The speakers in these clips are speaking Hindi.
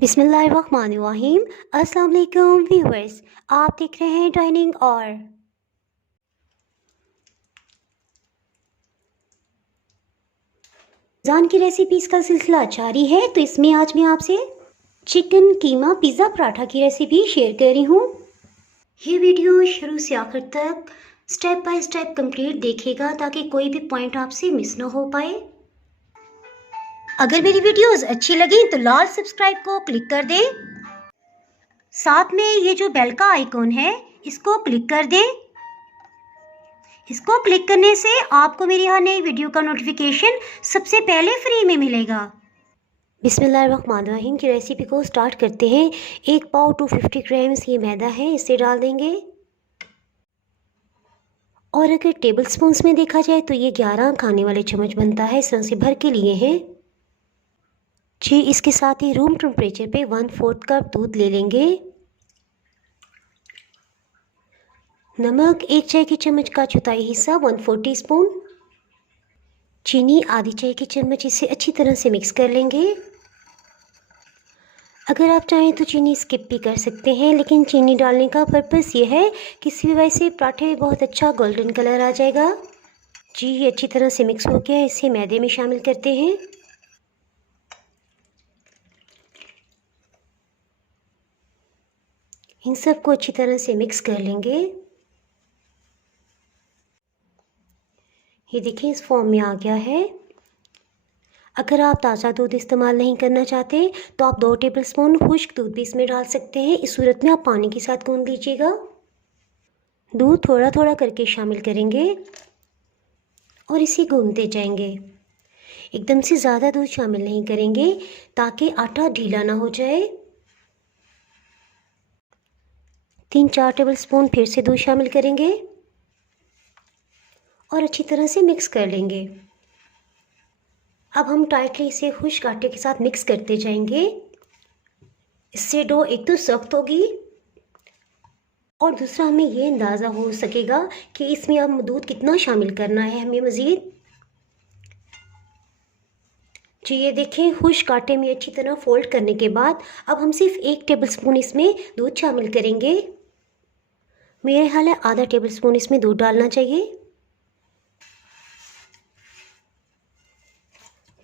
बिस्मिल्लाहिर्रहमानिर्रहीम। अस्सलाम वालेकुम व्यूअर्स, आप देख रहे हैं डाइनिंग और रमज़ान की रेसिपीज़ का सिलसिला जारी है। तो इसमें आज मैं आपसे चिकन कीमा पिज़्ज़ा पराठा की रेसिपी शेयर कर रही हूँ। ये वीडियो शुरू से आखिर तक स्टेप बाय स्टेप कंप्लीट देखिएगा ताकि कोई भी पॉइंट आपसे मिस ना हो पाए। अगर मेरी वीडियोस अच्छी लगी तो लाल सब्सक्राइब को क्लिक कर दें। साथ में ये जो बेल का आइकॉन है इसको क्लिक कर दें। इसको क्लिक करने से आपको मेरी हर नई वीडियो का नोटिफिकेशन सबसे पहले फ्री में मिलेगा। बिस्मिल्लाहिर्रहमानिर्रहीम की रेसिपी को स्टार्ट करते हैं। एक पाव 250 ग्राम्स ये मैदा है, इसे डाल देंगे। और अगर टेबल स्पून्स में देखा जाए तो ये 11 खाने वाले चम्मच बनता है, इस तरह से भर के लिए हैं जी। इसके साथ ही रूम टेम्परेचर पे 1/4 कप दूध ले लेंगे। नमक 1 चाय की चम्मच का चौथाई हिस्सा 1/4 टीस्पून। चीनी आधी चाय की चम्मच, इसे अच्छी तरह से मिक्स कर लेंगे। अगर आप चाहें तो चीनी स्किप भी कर सकते हैं, लेकिन चीनी डालने का पर्पस ये है कि इसकी वजह से पराठे में बहुत अच्छा गोल्डन कलर आ जाएगा जी। ये अच्छी तरह से मिक्स हो गया, इसे मैदे में शामिल करते हैं। इन सबको अच्छी तरह से मिक्स कर लेंगे। ये देखिए इस फॉर्म में आ गया है। अगर आप ताज़ा दूध इस्तेमाल नहीं करना चाहते तो आप 2 टेबलस्पून खुश्क दूध भी इसमें डाल सकते हैं। इस सूरत में आप पानी के साथ गूंद लीजिएगा। दूध थोड़ा थोड़ा करके शामिल करेंगे और इसे गूंदते जाएंगे। एकदम से ज़्यादा दूध शामिल नहीं करेंगे ताकि आटा ढीला ना हो जाए। 3-4 टेबलस्पून फिर से दूध शामिल करेंगे और अच्छी तरह से मिक्स कर लेंगे। अब हम टाइटली इसे खुश्क आटे के साथ मिक्स करते जाएंगे। इससे डो एक तो सख्त होगी और दूसरा हमें ये अंदाज़ा हो सकेगा कि इसमें अब दूध कितना शामिल करना है हमें मज़ीद जी। ये देखें खुश्क आटे में अच्छी तरह फोल्ड करने के बाद अब हम सिर्फ 1 टेबलस्पून इसमें दूध शामिल करेंगे। मेरे ख्याल है आधा टेबलस्पून इसमें दूध डालना चाहिए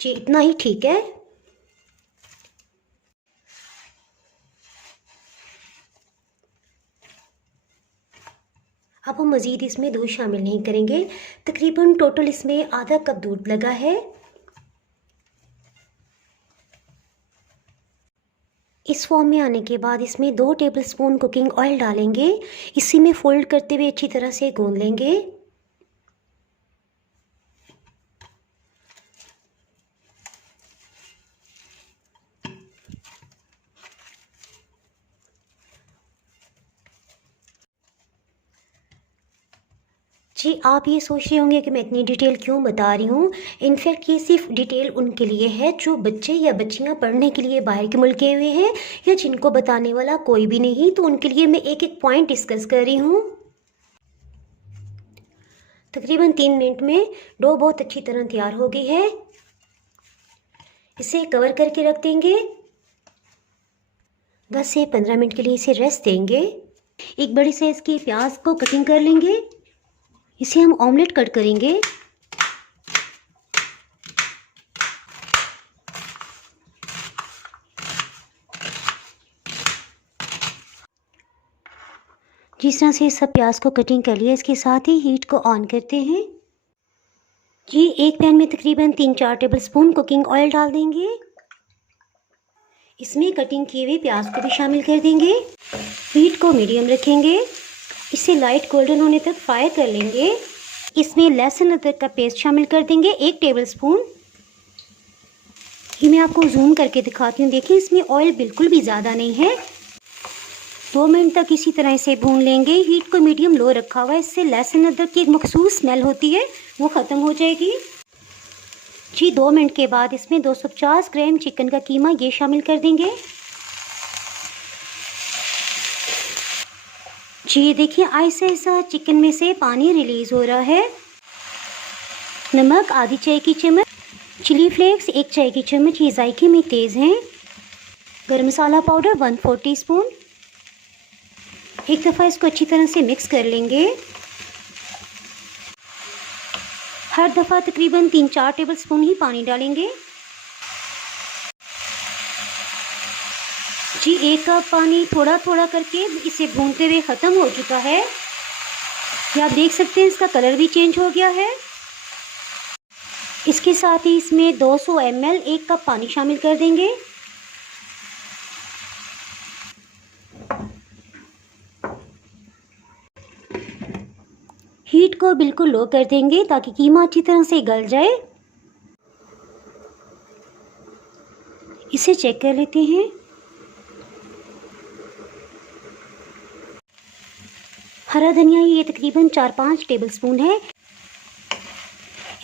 जी, इतना ही ठीक है। अब हम मज़ीद इसमें दूध शामिल नहीं करेंगे। तकरीबन टोटल इसमें आधा कप दूध लगा है। इस फॉर्म में आने के बाद इसमें 2 टेबलस्पून कुकिंग ऑयल डालेंगे। इसी में फोल्ड करते हुए अच्छी तरह से गूंद लेंगे। जी, आप ये सोच रहे होंगे कि मैं इतनी डिटेल क्यों बता रही हूँ। इनफैक्ट ये सिर्फ डिटेल उनके लिए है जो बच्चे या बच्चियाँ पढ़ने के लिए बाहर के मुल्क गए हुए हैं या जिनको बताने वाला कोई भी नहीं, तो उनके लिए मैं एक एक पॉइंट डिस्कस कर रही हूँ। तकरीबन 3 मिनट में डो बहुत अच्छी तरह तैयार हो गई है। इसे कवर करके रख देंगे। 10 से 15 मिनट के लिए इसे रेस्ट देंगे। एक बड़ी साइज़ की प्याज को कटिंग कर लेंगे। इसे हम ऑमलेट कट करेंगे। जिस तरह से सब प्याज को कटिंग कर लिया, इसके साथ ही हीट को ऑन करते हैं जी। एक पैन में तकरीबन 3-4 टेबलस्पून कुकिंग ऑयल डाल देंगे। इसमें कटिंग किए हुए प्याज को भी शामिल कर देंगे। हीट को मीडियम रखेंगे। इसे लाइट गोल्डन होने तक फ्राई कर लेंगे। इसमें लहसुन अदरक का पेस्ट शामिल कर देंगे 1 टेबलस्पून। ये मैं आपको जूम करके दिखाती हूँ। देखिए इसमें ऑयल बिल्कुल भी ज़्यादा नहीं है। 2 मिनट तक इसी तरह इसे भून लेंगे। हीट को मीडियम लो रखा हुआ है। इससे लहसुन अदरक की एक मखसूस स्मेल होती है वो ख़त्म हो जाएगी जी। 2 मिनट के बाद इसमें 250 ग्राम चिकन का कीमा ये शामिल कर देंगे जी। ये देखिए ऐसा ऐसा चिकन में से पानी रिलीज़ हो रहा है। नमक आधी चाय की चम्मच, चिली फ्लेक्स 1 चाय की चम्मच, ये जायके में तेज़ हैं। गरम मसाला पाउडर 1/4 टीस्पून। एक दफ़ा इसको अच्छी तरह से मिक्स कर लेंगे। हर दफ़ा तकरीबन 3-4 टेबलस्पून ही पानी डालेंगे। जी 1 कप पानी थोड़ा थोड़ा करके इसे भूनते हुए ख़त्म हो चुका है। ये आप देख सकते हैं इसका कलर भी चेंज हो गया है। इसके साथ ही इसमें 200 ml 1 कप पानी शामिल कर देंगे। हीट को बिल्कुल लो कर देंगे ताकि कीमा अच्छी तरह से गल जाए। इसे चेक कर लेते हैं। हरा धनिया ये तकरीबन 4-5 टेबलस्पून है।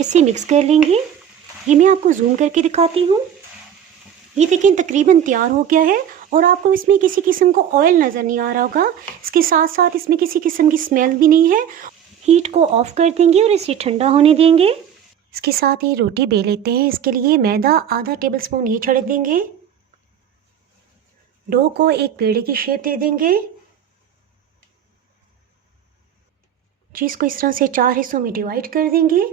इसे मिक्स कर लेंगे। ये मैं आपको जूम करके दिखाती हूँ। ये देखें तकरीबन तैयार हो गया है और आपको इसमें किसी किस्म का ऑयल नज़र नहीं आ रहा होगा। इसके साथ साथ इसमें किसी किस्म की स्मेल भी नहीं है। हीट को ऑफ कर देंगे और इसे ठंडा होने देंगे। इसके साथ ही रोटी बेल लेते हैं। इसके लिए मैदा आधा टेबलस्पून ये छिड़क देंगे। डो को एक पेड़े की शेप दे देंगे। चीज़ को इस तरह से 4 हिस्सों में डिवाइड कर देंगे।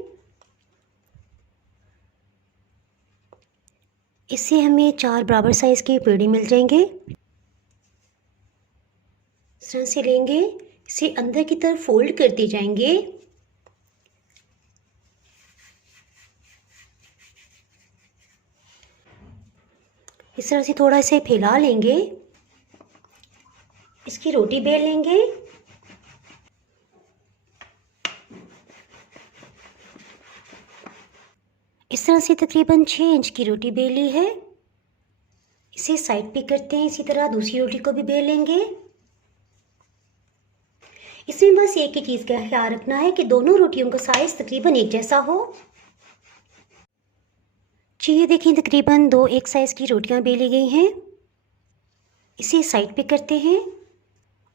इससे हमें 4 बराबर साइज़ के पेड़े मिल जाएंगे। इस तरह से लेंगे, इसे अंदर की तरफ फोल्ड करते जाएंगे। इस तरह से थोड़ा इसे फैला लेंगे। इसकी रोटी बेल लेंगे। इस तरह से तकरीबन 6 इंच की रोटी बेली है। इसे साइड पे करते हैं। इसी तरह दूसरी रोटी को भी बेल लेंगे। इसमें बस एक ही चीज़ का ख्याल रखना है कि दोनों रोटियों का साइज तकरीबन एक जैसा हो। जी ये देखिए तकरीबन 2 एक साइज़ की रोटियां बेली गई हैं। इसे साइड पे करते हैं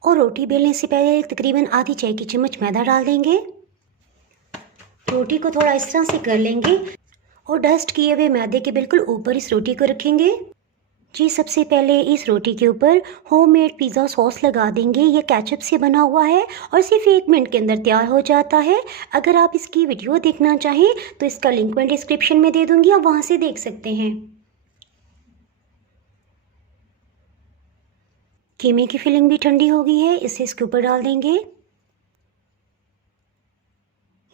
और रोटी बेलने से पहले तकरीबन आधी चाय की चम्मच मैदा डाल देंगे। रोटी को थोड़ा इस तरह से कर लेंगे और डस्ट किए हुए मैदे के बिल्कुल ऊपर इस रोटी को रखेंगे। जी सबसे पहले इस रोटी के ऊपर होममेड पिज़्ज़ा सॉस लगा देंगे। ये केचप से बना हुआ है और सिर्फ 1 मिनट के अंदर तैयार हो जाता है। अगर आप इसकी वीडियो देखना चाहें तो इसका लिंक मैं डिस्क्रिप्शन में दे दूंगी, आप वहाँ से देख सकते हैं। कीमे की फिलिंग भी ठंडी हो गई है। इसे इसके ऊपर डाल देंगे।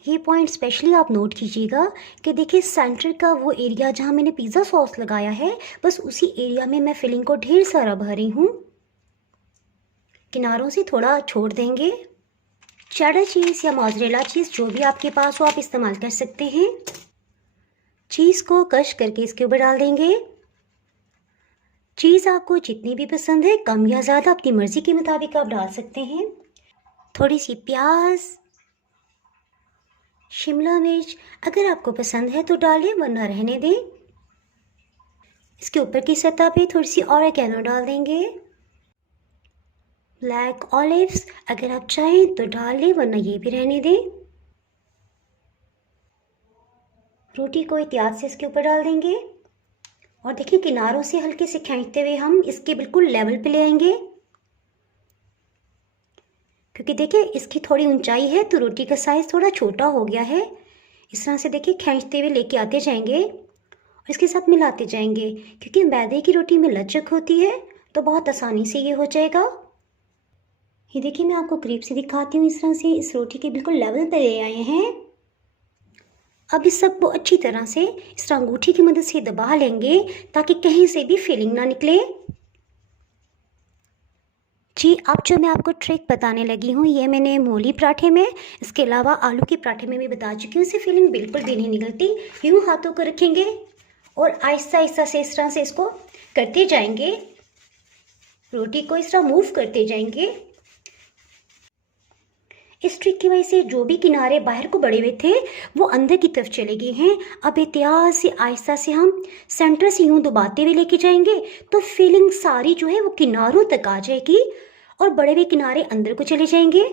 ये पॉइंट स्पेशली आप नोट कीजिएगा कि देखिए सेंटर का वो एरिया जहाँ मैंने पिज़्ज़ा सॉस लगाया है, बस उसी एरिया में मैं फिलिंग को ढेर सारा भर रही हूँ। किनारों से थोड़ा छोड़ देंगे। चेडर चीज़ या मोज़रेला चीज़ जो भी आपके पास हो आप इस्तेमाल कर सकते हैं। चीज़ को कश करके इसके ऊपर डाल देंगे। चीज़ आपको जितनी भी पसंद है, कम या ज़्यादा अपनी मर्ज़ी के मुताबिक आप डाल सकते हैं। थोड़ी सी प्याज, शिमला मिर्च अगर आपको पसंद है तो डालें, वरना रहने दें। इसके ऊपर की सतह पे थोड़ी सी ऑरिगेनो डाल देंगे। ब्लैक ऑलिव्स अगर आप चाहें तो डाल लें, वरना ये भी रहने दें। रोटी को एहतियात से इसके ऊपर डाल देंगे और देखिए किनारों से हल्के से खींचते हुए हम इसके बिल्कुल लेवल पे ले आएंगे, क्योंकि देखिए इसकी थोड़ी ऊंचाई है तो रोटी का साइज़ थोड़ा छोटा हो गया है। इस तरह से देखिए खींचते हुए लेके आते जाएंगे और इसके साथ मिलाते जाएंगे, क्योंकि मैदे की रोटी में लचक होती है तो बहुत आसानी से ये हो जाएगा। ये देखिए मैं आपको करीब से दिखाती हूँ। इस तरह से इस रोटी के बिल्कुल लेवल पर ले आए हैं। अब इस सबको अच्छी तरह से इस तरह अंगूठी की मदद से दबा लेंगे ताकि कहीं से भी फिलिंग ना निकले। जी अब जो मैं आपको ट्रिक बताने लगी हूँ ये मैंने मूली पराठे में, इसके अलावा आलू के पराठे में भी बता चुकी हूँ। इससे फिलिंग बिल्कुल भी नहीं निकलती। यूँ हाथों को रखेंगे और आहिस्ता आहिस्ता से इस तरह से इसको करते जाएंगे। रोटी को इस तरह मूव करते जाएंगे। इस ट्रिक की वजह से जो भी किनारे बाहर को बढ़े हुए थे वो अंदर की तरफ चले गए हैं। अब एहतियात से आहिस्ता से हम सेंटर से यूँ दबाते हुए लेके जाएंगे तो फिलिंग सारी जो है वो किनारों तक आ जाएगी और बड़े हुए किनारे अंदर को चले जाएंगे।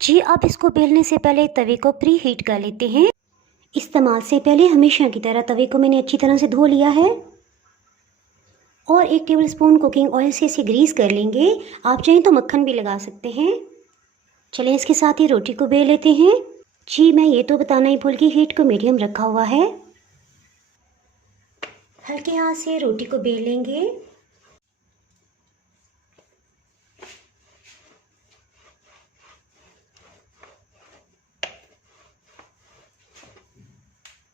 जी अब इसको बेलने से पहले तवे को प्री हीट कर लेते हैं। इस्तेमाल से पहले हमेशा की तरह तवे को मैंने अच्छी तरह से धो लिया है और 1 टेबलस्पून कुकिंग ऑयल से इसे ग्रीस कर लेंगे। आप चाहें तो मक्खन भी लगा सकते हैं। चलें इसके साथ ही रोटी को बेल लेते हैं। जी मैं ये तो बताना ही भूल गई, हीट को मीडियम रखा हुआ है। हल्के हाथ से रोटी को बेल लेंगे।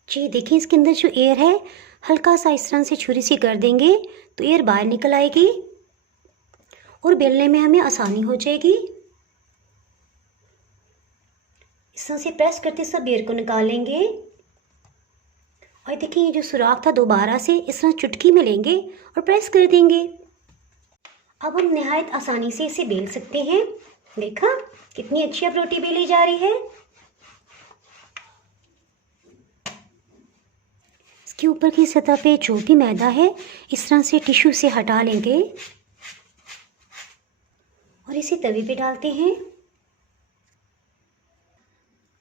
जी देखिए इसके अंदर जो एयर है हल्का सा इस तरह से छुरी से कर देंगे तो एयर बाहर निकल आएगी और बेलने में हमें आसानी हो जाएगी। इस तरह से प्रेस करते सब एयर को निकाल लेंगे और देखिए ये जो सुराख था दोबारा से इस तरह चुटकी में लेंगे और प्रेस कर देंगे। अब हम निहायत आसानी से इसे बेल सकते हैं। देखा कितनी अच्छी अब रोटी बेली जा रही है। इसके ऊपर की सतह पे जो भी मैदा है इस तरह से टिश्यू से हटा लेंगे और इसे तवे पे डालते हैं।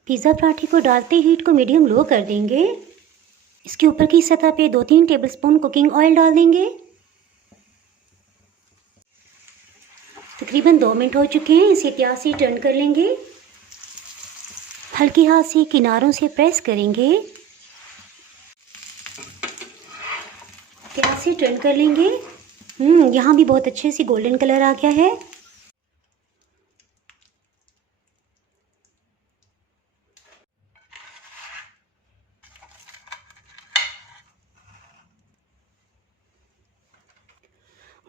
पिज़्ज़ा पराठे को डालते हीट को मीडियम लो कर देंगे। इसके ऊपर की सतह पे 2-3 टेबलस्पून कुकिंग ऑयल डाल देंगे। तकरीबन 2 मिनट हो चुके हैं। इसे प्याज से टर्न कर लेंगे। हल्के हाथ से किनारों से प्रेस करेंगे। प्याज से टर्न कर लेंगे। यहाँ भी बहुत अच्छे से गोल्डन कलर आ गया है।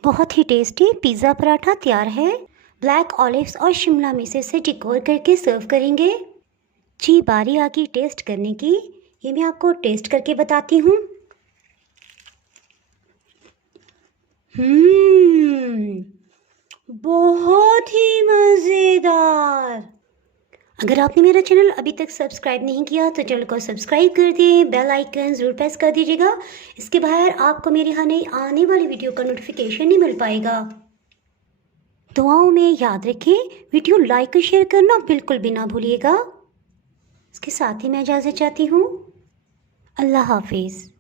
बहुत ही टेस्टी पिज़्ज़ा पराठा तैयार है। ब्लैक ऑलिव्स और शिमला मिर्च से डेकोर करके सर्व करेंगे। जी बारी आ गई टेस्ट करने की। ये मैं आपको टेस्ट करके बताती हूँ। बहुत ही मज़ेदार। अगर आपने मेरा चैनल अभी तक सब्सक्राइब नहीं किया तो चैनल को सब्सक्राइब कर दिए, बेल आइकन ज़रूर प्रेस कर दीजिएगा। इसके बाहर आपको मेरी आने वाली वीडियो का नोटिफिकेशन नहीं मिल पाएगा। दुआओं में याद रखें, वीडियो लाइक और शेयर करना बिल्कुल भी ना भूलिएगा। इसके साथ ही मैं इजाज़त चाहती हूँ। अल्लाह हाफिज़।